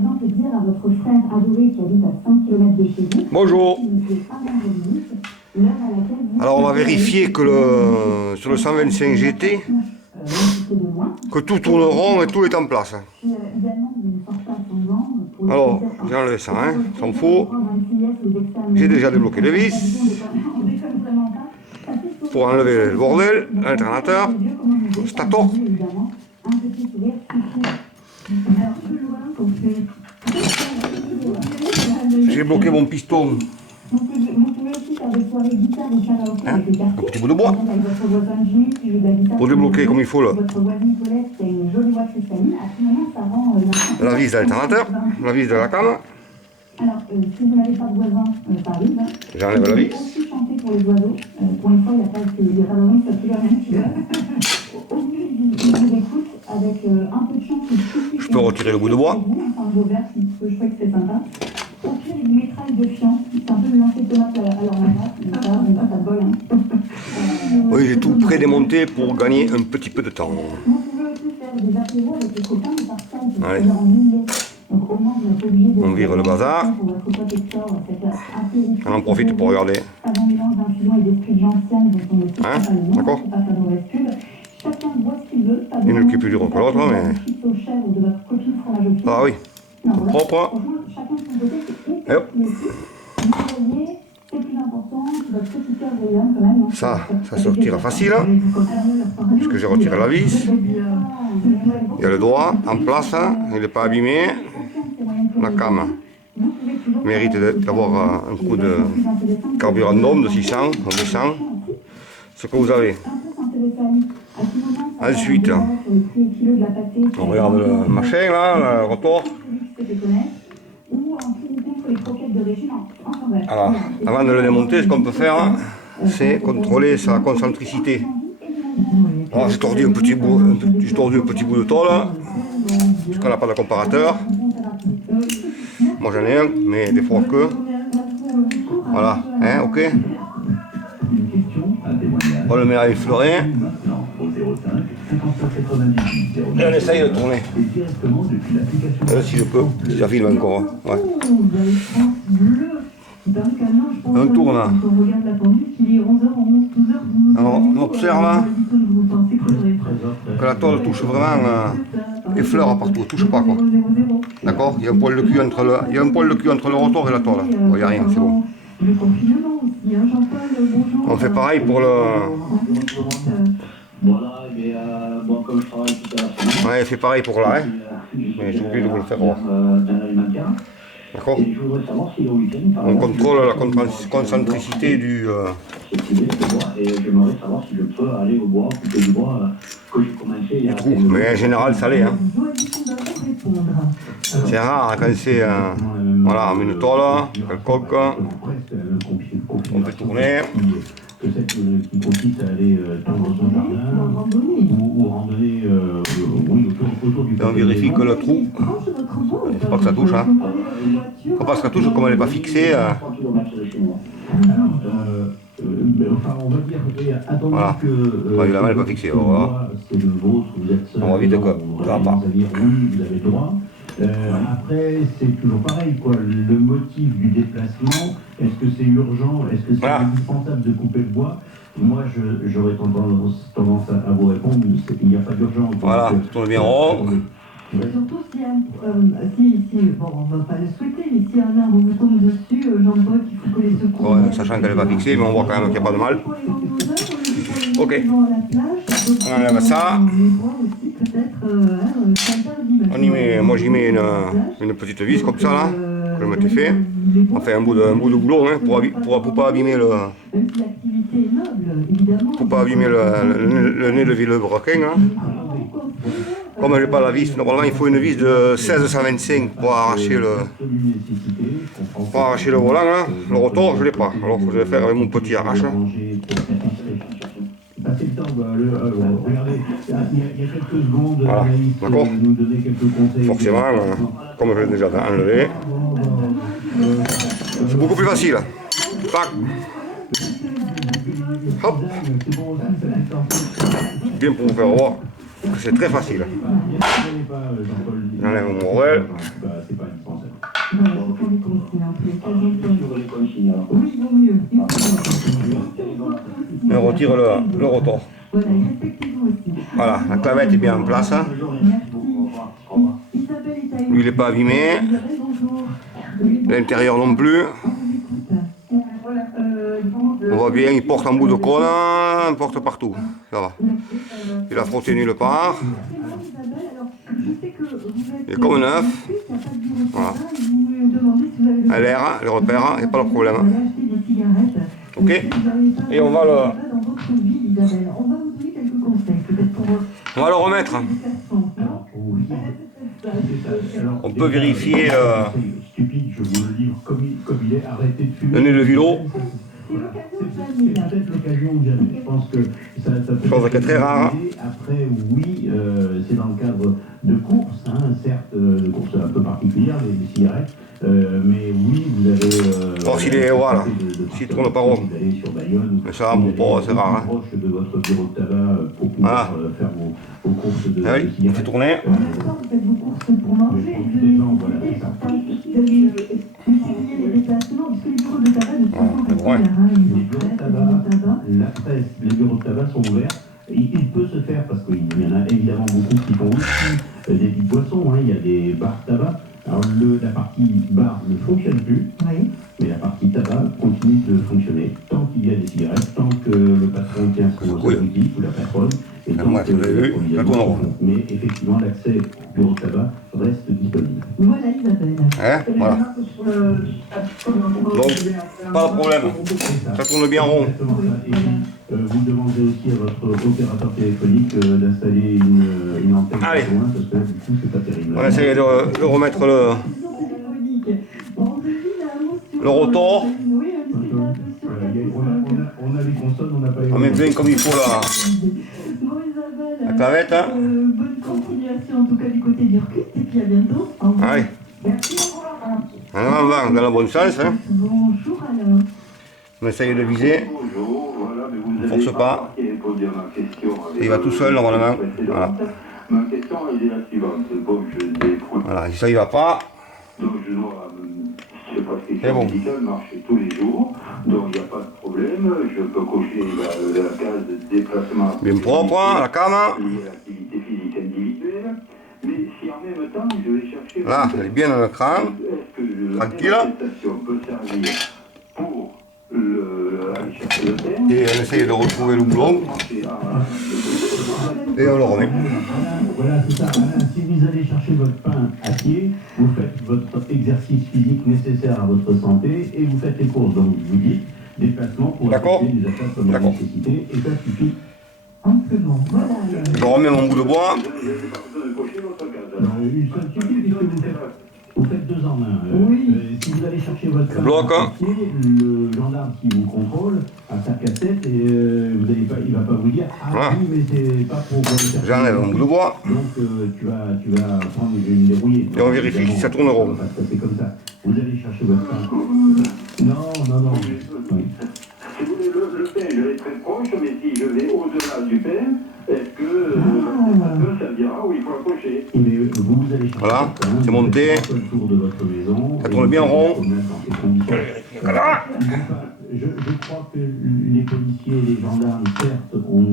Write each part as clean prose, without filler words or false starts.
exemple dire à votre frère adoré qui habite à 5 km de chez vous. Bonjour. Alors on va vérifier que sur le 125 GT, que tout tourne rond et tout est en place. Alors, j'ai enlevé ça, hein, s'en fout. J'ai déjà débloqué les vis. Pour enlever le bordel, l'alternateur, le stator. J'ai bloqué mon piston. Hein, un petit bout de bois pour débloquer comme il faut la vis d'alternateur, la vis de la cam. J'enlève la vis. Je peux retirer le bout de bois. Au pire, il mettra de fiant. C'est un peu le lancer de tomate à leur manière. Ça vole. Oui, j'ai tout pré-démonté pour gagner un petit peu de temps. Vous pouvez aussi faire des apéros avec les copains de partage. Allez. On vire le bazar. On en profite pour regarder. Hein, d'accord. Il ne le plus dur que l'autre, mais... Ah oui. Propre. Et hop. Ça sortira facile, puisque j'ai retiré la vis. Il y a le doigt en place, il n'est pas abîmé. La cam mérite d'avoir un coup de carburant d'homme de 600 ou 200. Ce que vous avez. Ensuite, on regarde le machin là, le rotor. Alors, avant de le démonter, ce qu'on peut faire, c'est contrôler sa concentricité. Alors, j'ai tordu un petit bout de tôle, parce qu'on n'a pas de comparateur. Moi j'en ai un, mais des fois que. Voilà, hein, ok. On le met à effleurer. Et on essaye de tourner. Si je peux, si ça filme encore. Ouais. On tourne. Alors on observe que la tôle touche vraiment, effleure partout, touche pas quoi. D'accord. Il y a un poil de cul entre le rotor et la tôle. Il n'y a rien, c'est bon. On fait pareil pour le... Ouais, fait pareil pour là, hein. Mais j'ai oublié de vous le faire voir. D'accord. On contrôle la concentricité du trou, mais en général ça l'est. Hein. C'est rare quand c'est voilà, une tôle, quelconque. On peut tourner. Qui consiste à aller tendre son jardin ou randonner autour du... On vérifie que le trou, il ne faut pas que ça touche. Hein. Il ne faut pas que ça touche comme elle n'est pas fixée. Voilà. Évidemment, elle n'est pas fixée. Voilà. On va vite que ça va pas. Après, c'est toujours pareil, quoi. Le motif du déplacement, est-ce que c'est urgent, est-ce que c'est indispensable de couper le bois? Moi, j'aurais tendance à vous répondre, il n'y a pas d'urgence. Voilà, tourne bien rond. Surtout si bon, on ne va pas le souhaiter, mais si un arbre vous tombe dessus, Jean-Paul, qu'il faut que les secours... Ouais, sachant qu'elle n'est pas fixée, mais on voit quand même qu'il n'y a pas de mal. Ok. On enlève ça. On y met, moi j'y mets une petite vis comme ça là, que je m'étais fait. Enfin un bout de boulot hein, pour pas abîmer le... Pour pas abîmer le nez de vilebrequin. Hein. Comme je n'ai pas la vis, normalement il faut une vis de 1625 pour arracher le volant là. Le rotor je ne l'ai pas, alors je vais faire avec mon petit arrache. Regardez, il y a quelques secondes, voilà, d'accord. Nous donner quelques conseils. Forcément, comme je l'ai déjà enlevé, c'est beaucoup plus facile. Tac. Hop. Bien pour vous faire voir C'est très facile. J'enlève mon Morel. C'est pas indispensable. Voilà, c'est pour les consignes, en tous les cas, j'entends. Oui, vaut mieux. Et on retire le rotor. Voilà, et respectez-vous aussi. Voilà, la clavette est bien en place. Merci. Isabelle est à Lui, il n'est pas abîmé. Isabelle, bonjour. L'intérieur non plus. On vous écoute. Voilà, On voit bien, il porte en bout de colle, il porte partout. Ça va. Il a frotté nulle part. Il est comme neuf. Voilà. LR, le repère, il n'y a pas de problème. Ok. Et on va le remettre. On peut vérifier stupide, je vous le livre comme il est, arrêtez de fumer. le nez de vélo. C'est peut-être l'occasion de jamais. Je pense que ça peut chose qui est très rare. Après, oui, c'est dans le cadre de courses, hein, certes, de courses un peu particulières, les cigarettes, mais oui, vous avez... Bon, s'il est, voilà, s'il tourne pas rond. Vous allez sur Bayonne, mais ça, mon pauvre, c'est rare. Proche de votre bureau de tabac pour pouvoir faire vos courses de ah oui, il fait tourner. Vous faites vos courses pour manger, les déplacements, parce que les bureaux de tabac, de toute façon, les bureaux de tabac, la presse, les bureaux de tabac sont ouverts. Il peut se faire, parce qu'il y en a évidemment beaucoup qui font aussi des petits poissons, hein, il y a des bars tabac. Alors la partie bar ne fonctionne plus, oui. Mais la partie tabac continue de fonctionner tant qu'il y a des cigarettes, tant que le patron tient son boutique ou la patronne, et tant que mais effectivement l'accès au bureau de tabac reste disponible. Voilà Isabelle. Hein, voilà. Donc, pas de problème. Ça tourne bien rond. Et puis, vous demandez aussi à votre opérateur téléphonique d'installer une antenne Allez. loin, parce que du coup c'est pas terrible. On va essayer de remettre le rotor. On a les consonnes, on n'a pas les... On met bien comme il faut la clavette. Hein. Bonne continuation en tout cas du côté d'Irkut et puis à bientôt. Au revoir. Allez. Merci, au revoir. On va dans le bon sens. Hein. Bonjour Alain. On essaye de viser. Bonjour, voilà, mais vous ne force pas. Il va tout seul normalement. Voilà. Ma question est la suivante. Bon, voilà, ça il va pas. Donc je dois, je sais pas ce qui est médical, marcher tous les jours. Donc il n'y a pas de problème. Je peux cocher la case de déplacement. Bien propre, hein, la cam. Liée à l'activité physique individuelle. Mais si en même temps je vais chercher. Là, elle est bien dans le cran. Est-ce que tranquille. La prestation peut servir pour aller chercher le terme. Et on essaye de retrouver le boulon. Et on le remet. Voilà, c'est ça. Si vous allez chercher votre pain à pied, vous faites votre exercice physique nécessaire à votre santé et vous faites les courses. Donc, je vous dis, déplacement pour acheter des affaires comme la nécessité, et ça suffit amplement. Voilà. Je remets mon bout de bois. Vous faites 2 en 1. Si vous allez chercher votre pain à pied, le gendarme qui vous contrôle à sa cassette, et il ne va pas vous dire « Ah oui, mais c'est pas pour... » J'enlève mon bout de bois. Donc tu vas prendre une dérouillée. Et on vérifie si ça tourne rond. C'est comme ça. Vous allez chercher votre pain. Non. Oui. Si vous voulez le pain, je vais très proche, mais si je vais au-delà du pain, est-ce que ça servira ou il faut accrocher? Mais vous allez chercher. Voilà, c'est monté. Ça tourne bien rond. Je crois que les policiers et les gendarmes, certes, ont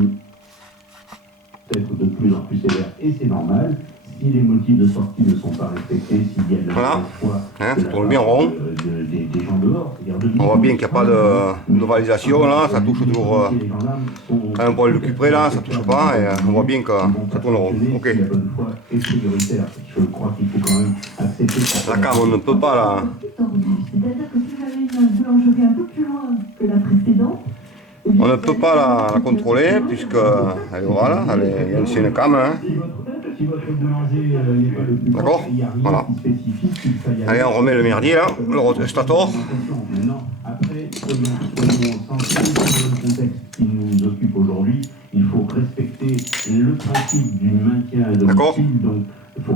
peut-être de plus en plus sévères, et c'est normal. Si les motifs de sortie ne sont pas respectés, s'il y a de la foi, ça tourne bien rond. Des gens dehors, on voit bien qu'il n'y a pas de validation là, ça touche toujours un poil de cupré là, ça touche pas et on voit bien que ça tourne rond. Ok. La cam on ne peut pas là. C'est-à-dire que si vous avez une boulangerie un peu plus loin que la précédente, on ne peut pas la contrôler puisque voilà, c'est une cam. Hein. D'accord. Voilà. Allez, on remet le merdier là, le rotestator. Maintenant, après, soyons sensibles au contexte qui nous occupe aujourd'hui. Il faut respecter le principe du maintien à domicile. Donc, faut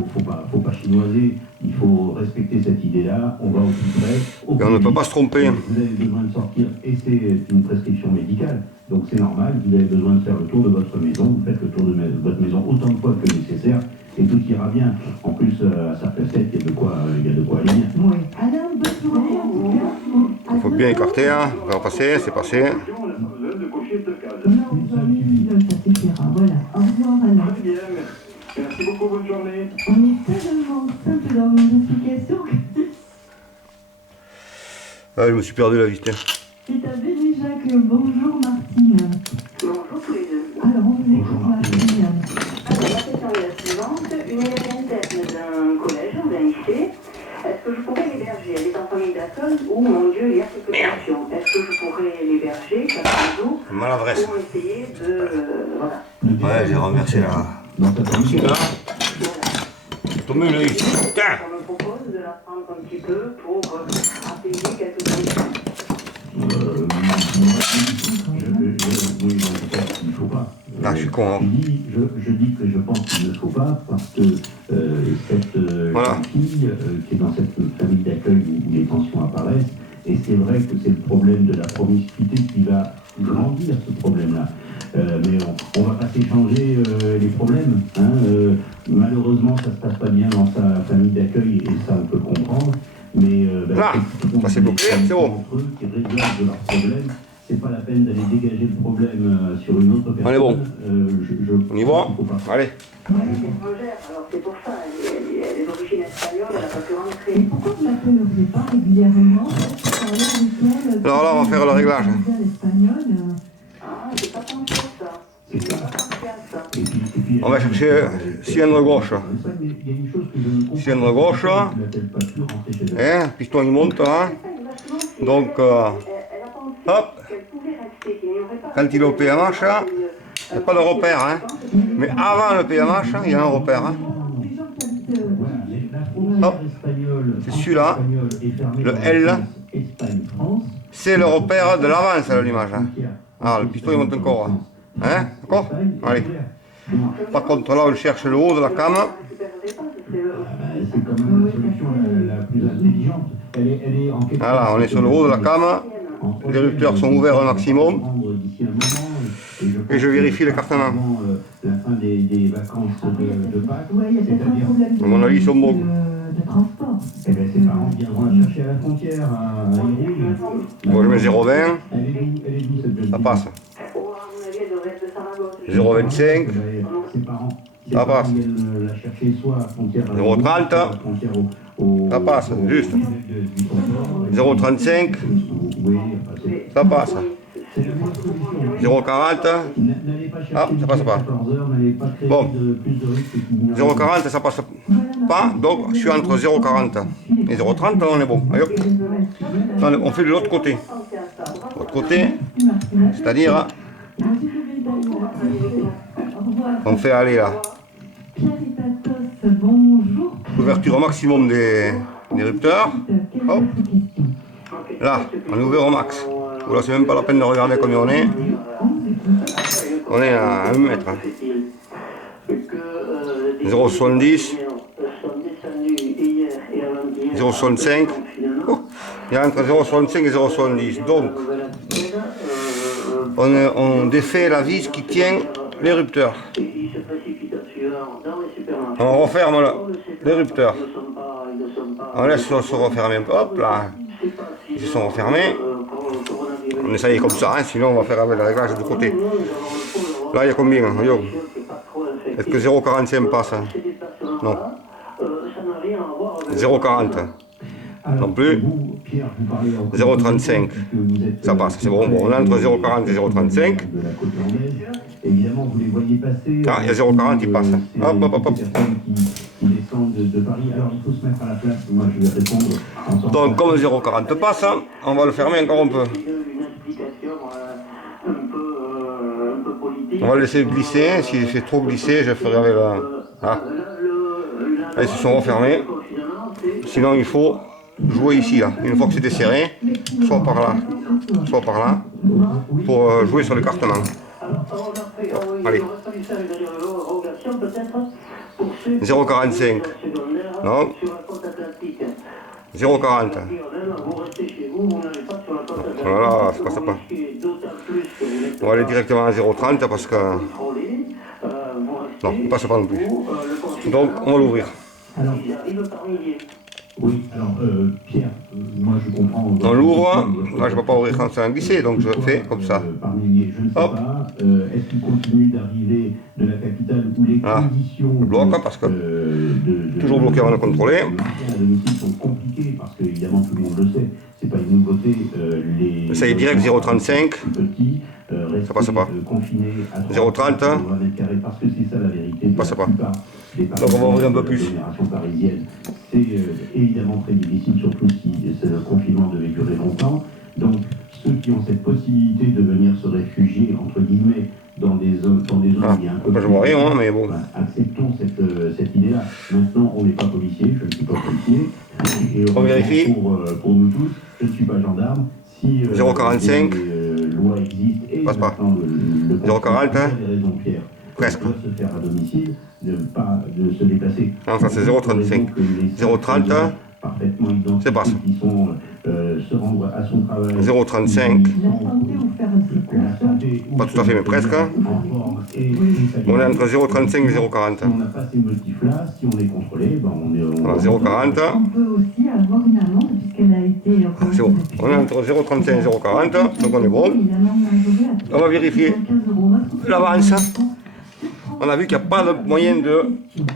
pas chinoiser. Il faut respecter cette idée-là. On va au plus près. Et on ne peut pas se tromper. Vous avez besoin de sortir et c'est une prescription médicale. Donc c'est normal. Vous avez besoin de faire le tour de votre maison. Vous faites le tour de votre maison autant de fois bien. En plus, à sa facette, il y a de quoi aller bien. Oui. Alain, bonne journée en tout cas. Il faut bien écarter, hein. Ça va passer, c'est passé. Non, ça suffira. Voilà. Au revoir Alain. Très bien. Merci beaucoup, bonne journée. On est tellement simple dans nos explications que Ah, je me suis perdu la vite. c'est à Bénéjac. Bonjour Martine. Bonjour tous les deux. Alors on vous écoute Martine. Alors la question est la suivante. Une élève interne d'un collège ou d'un lycée, est-ce que je pourrais l'héberger? Elle est en famille d'accueil ou, mon Dieu, il y a quelques questions. Est-ce que je pourrais l'héberger chaque jour Maladresse. pour essayer de... voilà. Ouais, j'ai renversé la... Dans ta famille, là. Tombé le lit. Tiens. On me propose de la prendre un petit peu pour apaiser quelques questions. Oui, il ne faut pas. Ah, je suis con, hein. Je dis que je pense qu'il ne faut pas parce que cette Voilà. fille qui est dans cette famille d'accueil où les tensions apparaissent, et c'est vrai que c'est le problème de la promiscuité qui va grandir, ce problème-là. Mais on ne va pas s'échanger les problèmes. Hein. Malheureusement, ça ne se passe pas bien dans sa famille d'accueil, et ça, on peut comprendre. Mais Ah, ça s'est bloqué, c'est bon. entre eux qui résolvent leurs problèmes. C'est pas la peine d'aller dégager le problème sur une autre personne. Allez, bon. On On y va? Allez. Elle est étrangère, alors c'est pour ça. Elle est d'origine espagnole, elle n'a pas pu rentrer. Et pourquoi vous l'appelleriez pas régulièrement? Alors là, on va faire le réglage. L'espagnol. Ah, j'ai pas pensé à ça. J'ai pas pensé à ça. Et puis, On va chercher cylindre gauche. Il y a une chose que je ne comprends Cylindre gauche. pas, je l'appelle pas plus rentrer chez elle. Hein, piston il monte, hein. Donc, Elle a pensé hop. qu'elle pouvait rester, qu'il n'y aurait pas... Quand il est au PMH, hein, il n'y a pas de repère, hein. Mais avant le PMH, il y a un repère, hein. Les gens qui habitent, Voilà, la frontière Hop. espagnole, C'est celui-là. est fermée Le dans L. sens Espagne-France. C'est le repère de l'avance à l'image, hein. Ah, le piston il monte encore, hein. Hein, d'accord? Allez. Par contre, là, on cherche le haut de la came. C'est quand même la solution la plus intelligente. Elle est en quelque Voilà, on est sur le haut de la came. Les rupteurs sont ouverts au maximum. Et je vérifie l'écartement. La fin des vacances de Pâques. ouais, il y a peut-être un problème À mon avis, ils sont bons. de transport. Eh bien, ses parents viendront la chercher à la frontière, à Hérouville. Bon, je mets 0,20. Elle est d'où cette jeune Ça fille? passe. Oh, à mon avis, elle devrait être de Saragosse. 0,25. Ses parents. Ça passe. Viennent la chercher soit à la frontière à 0,30. soit à la frontière au Ça passe, juste. 0,35. Oui, Ça passe. c'est la meilleure solution. 0,40. N'allez pas chercher Ah, ça passe pas. 14 heures, n'allez pas créer Bon. plus de risques qu'il n'y a. 0,40, ça passe pas. Donc, je suis entre 0,40 et 0,30, on est bon. Allez, hop. Allez, on fait de l'autre côté. L'autre côté, c'est-à-dire, on fait aller là. Pierre et Patos, bonjour. Ouverture au maximum des rupteurs. Hop. Là, on est ouvert au max. Là, c'est même pas la peine de regarder combien on est. On est à 1 mètre. 0,70. 0,65. Oh, il y a entre 0,65 et 0,70. Donc, on défait la vis qui tient les rupteurs. On referme les rupteurs. On laisse se refermer un peu. Hop là. Ils se sont refermés. On essaye comme ça, hein, sinon on va faire avec le réglage de côté. Là, il y a combien? Est-ce que 0,45 passe? Non. 0,40. Non plus. 0,35. Ça passe, c'est bon. Bon, on est entre 0,40 et 0,35. Évidemment, vous les voyez passer. Ah, il y a 0,40 qui passe. Hop, hop, hop, hop. Qui descendent de Paris. Alors, il faut se mettre à la place. Moi, je vais répondre. Donc, comme 0,40 passe, hein, on va le fermer encore un peu. On va le laisser glisser. S'il fait trop glisser, je ferai avec la... Ah. Là, ils se sont refermés. Sinon, il faut jouer ici, là. Une fois que c'était serré, soit par là, pour jouer sur l'écartement. Allez. 0,45. Non. 0,40. Voilà, ça passe pas. On va aller directement à 0,30 parce que... Non, il passe pas non plus. Donc on va l'ouvrir. Alors, Ils arrivent par milliers. oui, alors Pierre, moi je comprends. On l'ouvre, là je ne peux pas ouvrir quand c'est un glissé, donc je fais comme ça. Par milliers, je ne sais Hop. pas. Est-ce qu'il continue d'arriver de la capitale où les Ah, conditions on bloque parce que toujours bloqué avant de contrôler. Le maintien à domicile sont compliquées parce que évidemment tout le monde le sait, c'est pas une nouveauté. Ça y est, direct 0,35. Petits, Ça passe pas. confinés à 0,30. parce que c'est ça la vérité. Ça passe pas. Donc on va ouvrir un peu plus. Parisienne, c'est évidemment très difficile, surtout si ce confinement devait durer longtemps. Donc ceux qui ont cette possibilité de venir se réfugier entre guillemets dans des zones où il y a un peu je vois rien, hein, mais bon. Acceptons cette idée-là. Maintenant, on n'est pas policier, je ne suis pas policier. Et On vérifie. Pour nous tous, je ne suis pas gendarme. Si 0,45. loi existe et Passe pas. maintenant le 0,40, hein. des raisons, Pierre. Presque. Doit se faire à domicile, de se déplacer. Non, ça c'est 0,35. 0,30. Parfaitement identifiés C'est pas ça. qui sont se rendre à son travail. 0,35. La santé ou faire ses La courses. santé ou Pas tout à fait, mais presque. en forme et On est entre 0,35 et 0,40. Si on n'a pas ces motifs-là, si on est contrôlé, ben Voilà, 0,40. On peut aussi avoir une amende puisqu'elle a été... C'est bon. On est entre 0,35 et 0,40, donc on est bon. On va vérifier l'avance. On a vu qu'il n'y a pas de moyen de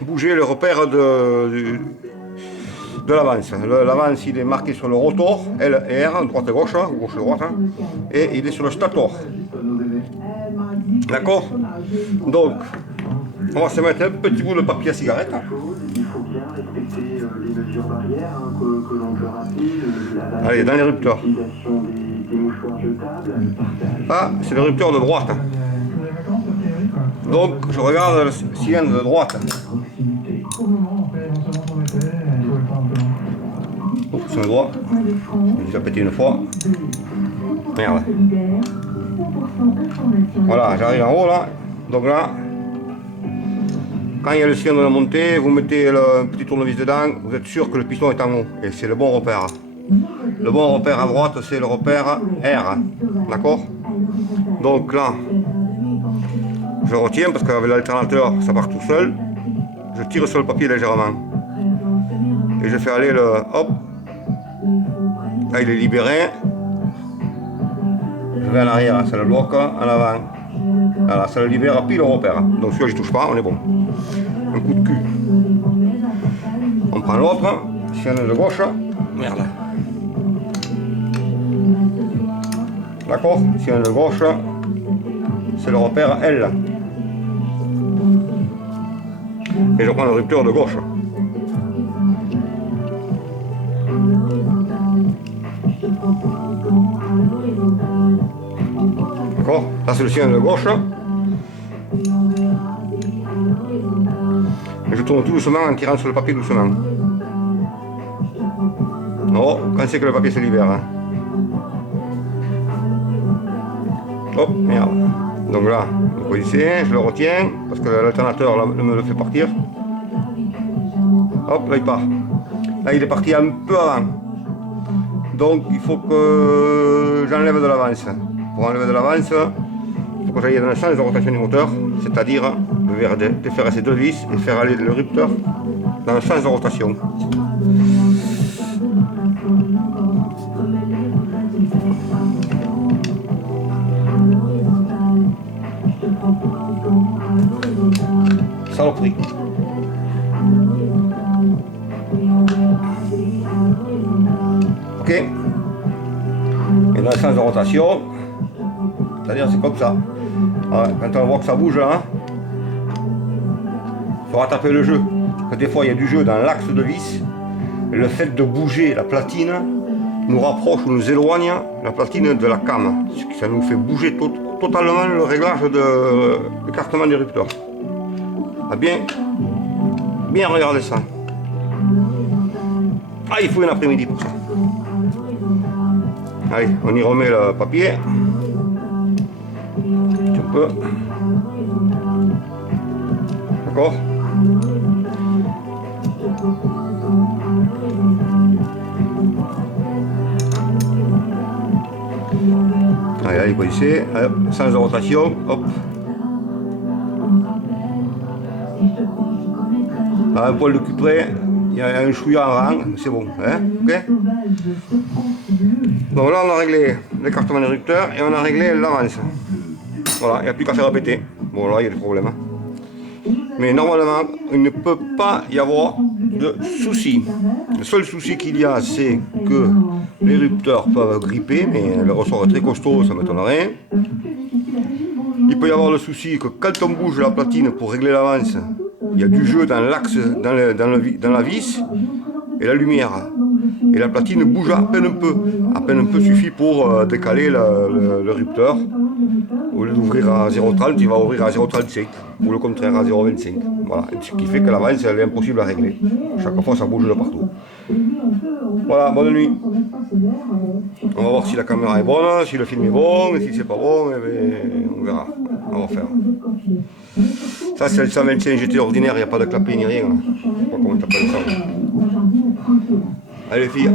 bouger le repère de l'avance. L'avance, il est marqué sur le rotor, L et R, droite-gauche, gauche-droite, et il est sur le stator. D'accord? Donc, on va se mettre un petit bout de papier à cigarette. Il faut bien respecter les mesures barrières que l'on peut rappeler. Allez, dans les rupteurs. L'utilisation des mouchoirs jetables. Ah, c'est le rupteur de droite. Donc, je regarde le sien de droite. C'est le droit. Il a pété une fois. Merde. Voilà, j'arrive en haut là. Donc là, quand il y a le sien de la montée, vous mettez le petit tournevis dedans, vous êtes sûr que le piston est en haut. Et c'est le bon repère. Le bon repère à droite, c'est le repère R. D'accord? Donc là, je retiens parce qu'avec l'alternateur, ça part tout seul. Je tire sur le papier légèrement. Et je fais aller le... Hop. Là, il est libéré. Je vais en arrière, ça le bloque. En avant. Voilà, ça le libère pile au repère. Donc celui-là, j'y touche pas, on est bon. Un coup de cul. On prend l'autre. Chaîne de gauche. Merde. D'accord? Chaîne de gauche. C'est le repère L. Et je prends le rupteur de gauche. D'accord? Là c'est le sien de gauche. Et je tourne tout doucement en tirant sur le papier doucement. Non, quand c'est que le papier se libère. Hein. Oh, merde. Donc là, le policier, je le retiens, parce que l'alternateur me le fait partir. Hop, là il part. Là il est parti un peu avant. Donc il faut que j'enlève de l'avance. Pour enlever de l'avance, il faut que j'aille dans le sens de rotation du moteur, c'est-à-dire défaire ces deux vis et faire aller le rupteur dans le sens de rotation. Saloperie. Ok. Et dans le sens de rotation, c'est-à-dire c'est comme ça. Alors, quand on voit que ça bouge là, il faut rattraper le jeu. Parce que des fois il y a du jeu dans l'axe de vis. Et le fait de bouger la platine nous rapproche ou nous éloigne la platine de la cam. Ça nous fait bouger totalement le réglage de l'écartement du rupteur. Ah, bien regarder ça. Ah, il faut un après-midi pour ça. Allez, on y remet le papier. Un peu. D'accord? Allez, allez, policier. Sens de rotation. Hop. À un poil de cupré, il y a un chouïa en rang, c'est bon. Hein, ok. Donc là on a réglé l'écartement des réducteurs et on a réglé l'avance. Voilà, il n'y a plus qu'à faire répéter. Bon là il y a des problèmes. Hein. Mais normalement, il ne peut pas y avoir de soucis. Le seul souci qu'il y a, c'est que les rupteurs peuvent gripper, mais le ressort est très costaud, ça m'étonnerait. Il peut y avoir le souci que quand on bouge la platine pour régler l'avance, il y a du jeu dans l'axe, dans la vis et la lumière. Et la platine bouge à peine un peu. À peine un peu suffit pour décaler le rupteur. Au lieu d'ouvrir à 0,30, il va ouvrir à 0,35 ou le contraire à 0,25. Voilà. Ce qui fait que l'avance elle est impossible à régler. Chaque fois ça bouge de partout. Voilà, bonne nuit. On va voir si la caméra est bonne, si le film est bon, et si c'est pas bon, eh bien, on verra. On va faire. Ça c'est le 125 GT ordinaire, il n'y a pas de clapet ni rien. Je sais pas comment t'appelles ça. Allez filles.